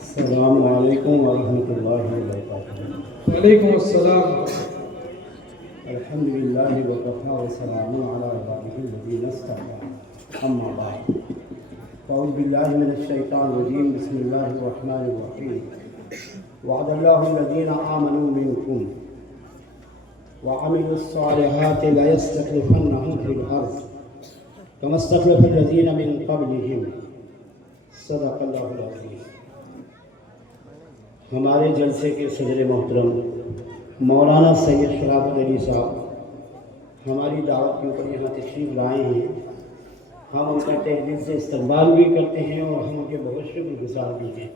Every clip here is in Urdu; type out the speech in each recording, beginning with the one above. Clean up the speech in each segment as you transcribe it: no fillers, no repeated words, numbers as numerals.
السلام علیکم ورحمۃ اللہ وبرکاتہ۔ وعلیکم السلام۔ الحمدللہ وکفیٰ وسلام علی عبادہ الذین اصطفیٰ، اما بعد، اعوذ باللہ من الشیطان الرجیم، بسم اللہ الرحمن الرحیم۔ وعد اللہ الذین آمنوا منکم وعملوا الصالحات لیستخلفنہم فی الارض کما استخلف الذین من قبلہم، صدق اللہ العظیم۔ ہمارے جلسے کے صدر محترم مولانا سید شرافت علی صاحب ہماری دعوت کے اوپر یہاں تشریف لائے ہیں۔ ہم ان کا تہ دل سے استقبال بھی کرتے ہیں اور ہم ان کے بہت شکر گزار بھی ہیں۔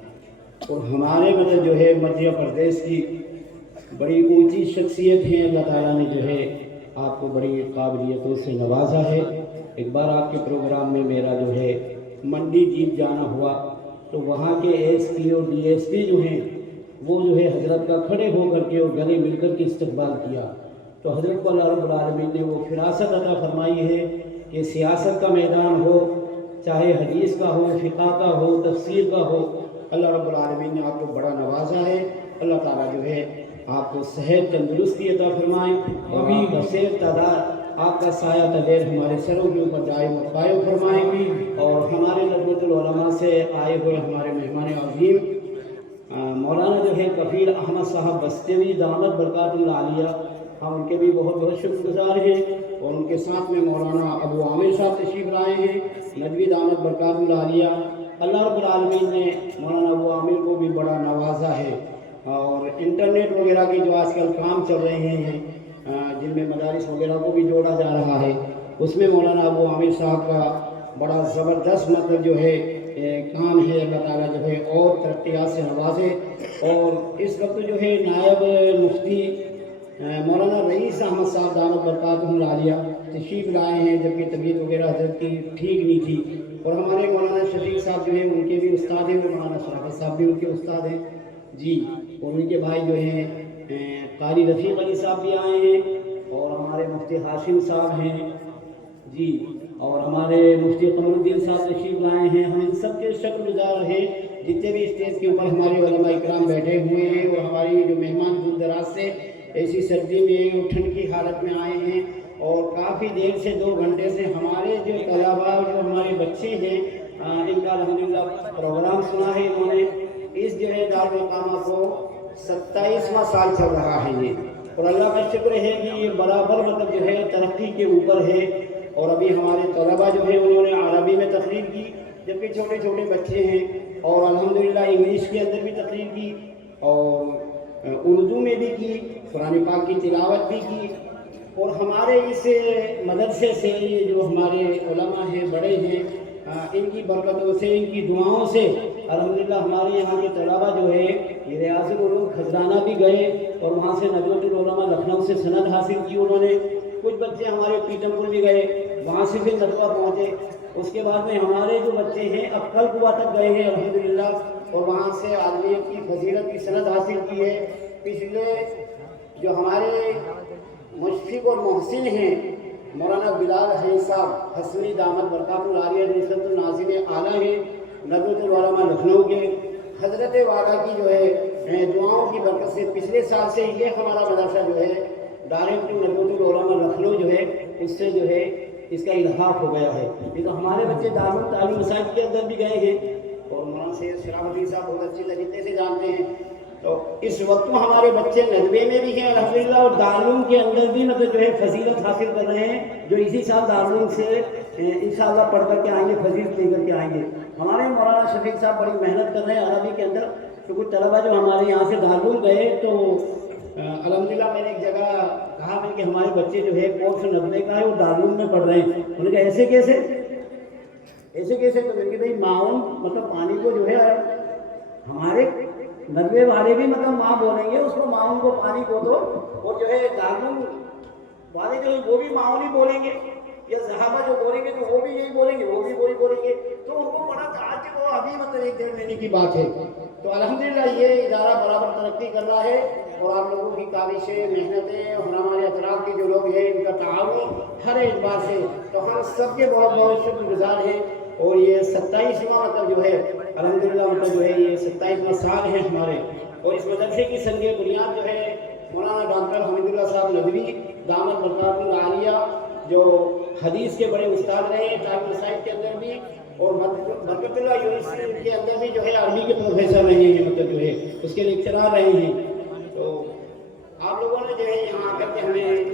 اور ہمارے جو ہے مدھیہ پردیش کی بڑی اونچی شخصیت ہیں، اللہ تعالیٰ نے جو ہے آپ کو بڑی قابلیتوں سے نوازا ہے۔ ایک بار آپ کے پروگرام میں میرا جو ہے منڈی جیت جانا ہوا تو وہاں کے ایس پی اور ڈی ایس پی جو ہیں وہ جو ہے حضرت کا کھڑے ہو کر کے اور گلے مل کر کے استقبال کیا، تو حضرت کو اللہ رب العالمین نے وہ فراست عطا فرمائی ہے کہ سیاست کا میدان ہو، چاہے حدیث کا ہو، فقہ کا ہو، تفسیر کا ہو، اللہ رب العالمین نے آپ کو بڑا نوازا ہے۔ اللہ تعالیٰ جو ہے آپ کو صحت تندرستی عطا فرمائے اور آپ کا سیر تعداد، آپ کا سایہ تدیر ہمارے سروں کے اوپر دائم و قائم فرمائے۔ اور ہمارے ندوۃ العلماء سے آئے ہوئے ہمارے مہمان عظیم مولانا جو ہے کفیل احمد صاحب بستوی دامت برکات اللہ علیہ، ہم ان کے بھی بہت بہت شکر گزار ہیں۔ اور ان کے ساتھ میں مولانا ابو عامر صاحب تشریف لائے ہیں، ندوی دامت برکات اللہ علیہ۔ اللہ رب العالمین نے مولانا ابو عامر کو بھی بڑا نوازا ہے، اور انٹرنیٹ وغیرہ کی جو آج کل کام چل رہے ہیں جن میں مدارس وغیرہ کو بھی جوڑا جا رہا ہے، اس میں مولانا ابو عامر صاحب کا بڑا زبردست جو ہے کام ہے۔ اللہ تعالیٰ جو ہے اور ترقیات سے نوازے۔ اور اس وقت جو ہے نائب مفتی مولانا رئیس احمد صاحب دامت برکاتہ العالیہ تشریف لائے ہیں، جبکہ طبیعت وغیرہ حضرت کی ٹھیک نہیں تھی۔ اور ہمارے مولانا شفیق صاحب جو ہیں ان کے بھی استاد ہیں، مولانا شرافت صاحب بھی ان کے استاد ہیں جی، اور ان کے بھائی جو ہیں قاری رفیق علی صاحب بھی آئے ہیں، اور ہمارے مفتی ہاشم صاحب ہیں جی، اور ہمارے مفتی قمر الدین صاحب تشریف لائے ہیں۔ ہم ان سب کے شکر گزار ہیں، جتنے بھی اسٹیج کے اوپر ہمارے علماء اکرام بیٹھے ہوئے ہیں، اور ہماری جو مہمان دور دراز سے ایسی سردی میں اور ٹھنڈ کی حالت میں آئے ہیں، اور کافی دیر سے 2 گھنٹے سے ہمارے جو طلباء جو ہمارے بچے ہیں ان کا الحمدللہ پروگرام سنا ہے انہوں نے۔ اس جو ہے دارالمقامہ کو 27واں سال چل رہا ہے یہ، اور اللہ کا شکر ہے کہ یہ برابر جو ہے ترقی کے اوپر ہے۔ اور ابھی ہمارے طلباء جو ہیں انہوں نے عربی میں تقریر کی، جبکہ چھوٹے چھوٹے بچے ہیں، اور الحمدللہ انگلش کے اندر بھی تقریر کی، اور اردو میں بھی کی، قرآن پاک کی تلاوت بھی کی۔ اور ہمارے اس مدرسے سے یہ جو ہمارے علماء ہیں، بڑے ہیں، ان کی برکتوں سے، ان کی دعاؤں سے الحمدللہ ہمارے یہاں کے طلباء جو ہے یہ ریاض العلوم خزرانہ بھی گئے، اور وہاں سے ندوۃ العلماء لکھنؤ سے سند حاصل کی انہوں نے۔ کچھ بچے ہمارے پیٹم پور بھی گئے، وہاں سے پھر ندوہ پہنچے۔ اس کے بعد میں ہمارے جو بچے ہیں افقل قوا تک گئے ہیں الحمدللہ، اور وہاں سے عالمیت کی فضیلت کی سند حاصل کی ہے۔ پچھلے جو ہمارے مشفق اور محسن ہیں مولانا بلال حی صاحب حسنی دامت برکات العالیہ نسبت الناظم اعلیٰ ہیں ندوۃ العلماء لکھنؤ کے، حضرت والا کی جو ہے دعاؤں کی برکت سے پچھلے سال سے یہ ہمارا مدرسہ جو ہے ڈائریکٹ ندوۃ العلماء لکھنؤ جو ہے اس سے جو ہے اس کا الحاق ہو گیا ہے۔ یہ تو ہمارے بچے دارالتعلیم مساجد کے اندر بھی گئے ہیں، اور مولانا سید شرافت علی صاحب بہت اچھی طریقے سے جانتے ہیں۔ تو اس وقت ہمارے بچے ندوے میں بھی ہیں الحمدللہ، اور دارالعلوم کے اندر بھی جو ہے فضیلت حاصل کر رہے ہیں، جو اسی سال دارالعلوم سے انشاءاللہ پڑھ کر کے آئیں گے، فضیلت لے کر کے آئیں گے۔ ہمارے مولانا شفیق صاحب بڑی محنت کر رہے ہیں عربی کے اندر، تو کچھ طلباء جو ہمارے یہاں سے دارالعلوم گئے تو الحمدللہ میں نے ایک جگہ کہا کہ ہمارے بچے جو ہے کورس ندوے کا ہے وہ دارالعلوم میں پڑھ رہے ہیں۔ انہوں نے کہا ایسے کیسے تو میں نے کہا بھائی معاون مطلب پانی کو جو ہے ہمارے ندوے والے بھی مطلب ماں بولیں گے اس کو، معاون کو پانی کو دو، اور جو ہے دارالعلوم والے جو ہے وہ بھی معاون ہی بولیں گے، یا صحابہ جو بولیں گے تو وہ بھی یہی بولیں گے، وہ بھی وہی بولیں گے، تو ان کو بڑا تعجب ہوا۔ ابھی مطلب 1 ڈیڑھ مہینے کی بات ہے، تو الحمدللہ یہ ادارہ برابر ترقی کر رہا ہے۔ اور آپ لوگوں کی کاوشیں محنتیں اور ہمارے اطراف کے جو لوگ ہیں ان کا تعاون ہر اعتبار سے، تو ہم سب کے بہت بہت شکر گزار ہیں۔ اور یہ 27واں مطلب جو ہے الحمدللہ مطلب جو ہے یہ 27واں سال ہے ہمارے، اور اس مدرسے کی سنگ بنیاد جو ہے مولانا ڈاکٹر حمید اللہ صاحب ندوی دامت برکاتہ العالیہ، جو حدیث کے بڑے استاد رہے ہیں تعلیم صاحب کے اندر بھی، اور برکت اللہ یونیورسٹی کے اندر بھی جو ہے عربی کے پروفیسر رہے ہیں، مطلب جو ہے اس کے لیکچرار رہے ہیں۔ تو آپ لوگوں نے جو ہے یہاں آ کر کے ہمیں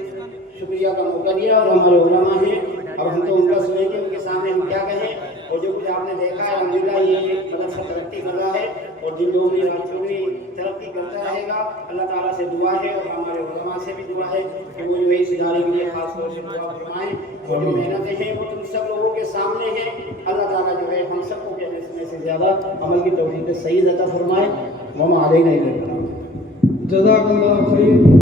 شکریہ کا موقع دیا، اور ہمارے علماء ہیں، اب ہم تو ان کا سنیں گے، ان کے سامنے ہم کیا کہیں، اور جو کچھ آپ نے دیکھا ہے الحمدللہ یہ مدرسہ ترقی کر رہا ہے، اور جن لوگوں نے بھی ترقی کرتا رہے گا۔ اللہ تعالیٰ سے دعا ہے اور ہمارے علماء سے بھی دعا ہے کہ وہ جو ہے اس ادارے کے لیے خاص طور سے دعا فرمائیں، اور جو محنتیں ہیں وہ تم سب لوگوں کے سامنے ہیں، اللہ تعالیٰ جو ہے ہم سب کو کہنے سننے سے زیادہ عمل کی توفیق صحیح عطا فرمائے۔ وما علینا الا البلاغ۔ جزاک اللہ خیر۔